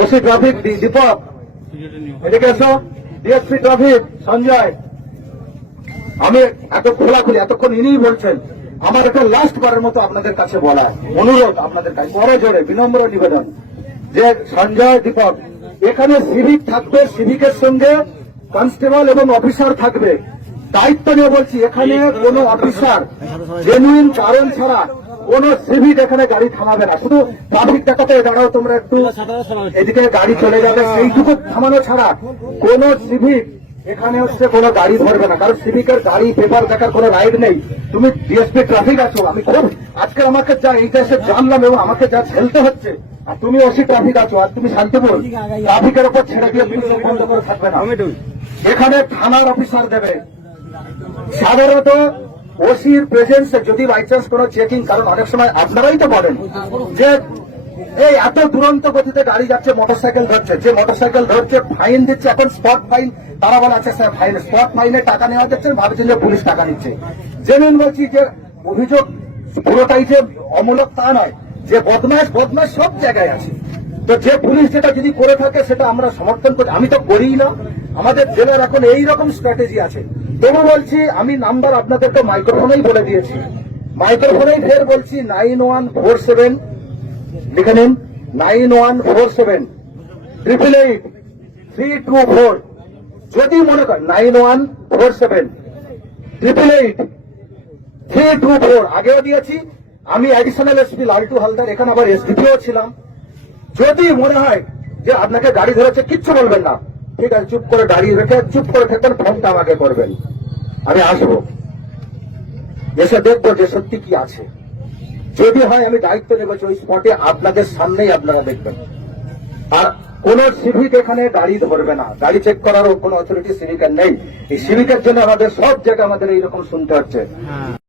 OC traffic Deepak. এদিকে এসো। DSP traffic, Sanjay. আমি এত খোলাখুলি, এতক্ষণ ইনিই বলছেন। আমার একটা লাস্ট বারের মতো আপনাদের কাছে বলা অনুরোধ আপনাদের কাছে। বড় জোরে বিনম্র নিবেদন যে সঞ্জয়, দীপক, এখানে সিভিক থাকবে সিভিকের সঙ্গে কনস্টেবল এবং অফিসার থাকবে। দায়িত্ব নিয়ে বলছি, এখানে কোনো অফিসার জেনুইন কারণ ছাড়া কোন সিভিক এখানে গাড়ি থামাবে না। শুধু ট্রাফিক দেখাতে দাঁড়াও তোমরা একটু। এদিকে গাড়ি চলে যাবে সেইটুকু থামানো ছাড়া কোন সিভিক এখানে হচ্ছে কোনো গাড়ি ধরবে না। কারণ সিভিকের গাড়ি পেপার দেখার কোনো রাইড নেই। তুমি ডিএসপি ট্রাফিক আছো আমি খুব আজকে আমাকে যা এইটা এসে জানলাম এবং আমাকে যা ঝেলতে হচ্ছে আর তুমি ওসি ট্রাফিক আছো আর তুমি শান্তিপুর ট্রাফিকের উপর ছেড়ে দিয়ে পুলিশ বন্ধ করে থাকবে না। এখানে থানার অফিসার দেবে। সাধারণত ওসির প্রেজেন্সে যদি বাই চান্স কোনো চেকিং কারণ অনেক সময় আপনারাই তো বলেন যে, এই এত দুরন্ত গতিতে গাড়ি যাচ্ছে মোটরসাইকেল ধরছে। যে মোটরসাইকেল ধরছে ফাইন দিচ্ছে, এখন স্পট ফাইন তারা বলে আছে স্যার ফাইন স্পট ফাইনে টাকা নেওয়া যাচ্ছে ভাবছেন যে পুলিশ টাকা নিচ্ছে। জেনুইন বলছি যে, অভিযোগ পুরোটাই যে অমূলক তা নয়, যে বদমাস বদমাস সব জায়গায় আছে। তো যে পুলিশ যেটা যদি করে থাকে, সেটা আমরা সমর্থন করি। আমি তো করিই না। আমাদের জেলার এখন এই রকম স্ট্র্যাটেজি আছে। তবু বলছি, আমি নাম্বার আপনাদেরকে মাইক্রোফোনেই বলে দিয়েছি। মাইক্রোফোনেই ফের বলছি, নাইন ওয়ান ফোর সেভেন, লিখে নিন, nine one four seven triple eight three two four যদি মনে করেন, nine one four seven triple eight three two four আগেও দিয়েছি, আমি অ্যাডিশনাল এসপি লালটু হালদার, এখানে আবার এসডিপিও ছিলাম। যদি মনে হয় যে আপনাকে গাড়ি ধরেছে, কিচ্ছু বলবেন না। ঠিক আছে, চুপ করে দাঁড়িয়ে রেখে চুপ করে থাকবেন, ফোনটা আমাকে করবেন। আমি আসব। এসে দেখব যে সত্যি কি আছে। যদি হয় আমি দায়িত্ব নেব ওই স্পটে আপনাদের সামনেই আপনারা দেখবেন। আর কোন সিভিক এখানে গাড়ি ধরবে না। গাড়ি চেক করারও কোন অথরিটি সিভিকের নেই। এই সিভিকের জন্য আমাদের সব জায়গায় আমাদের এইরকম শুনতে হচ্ছে।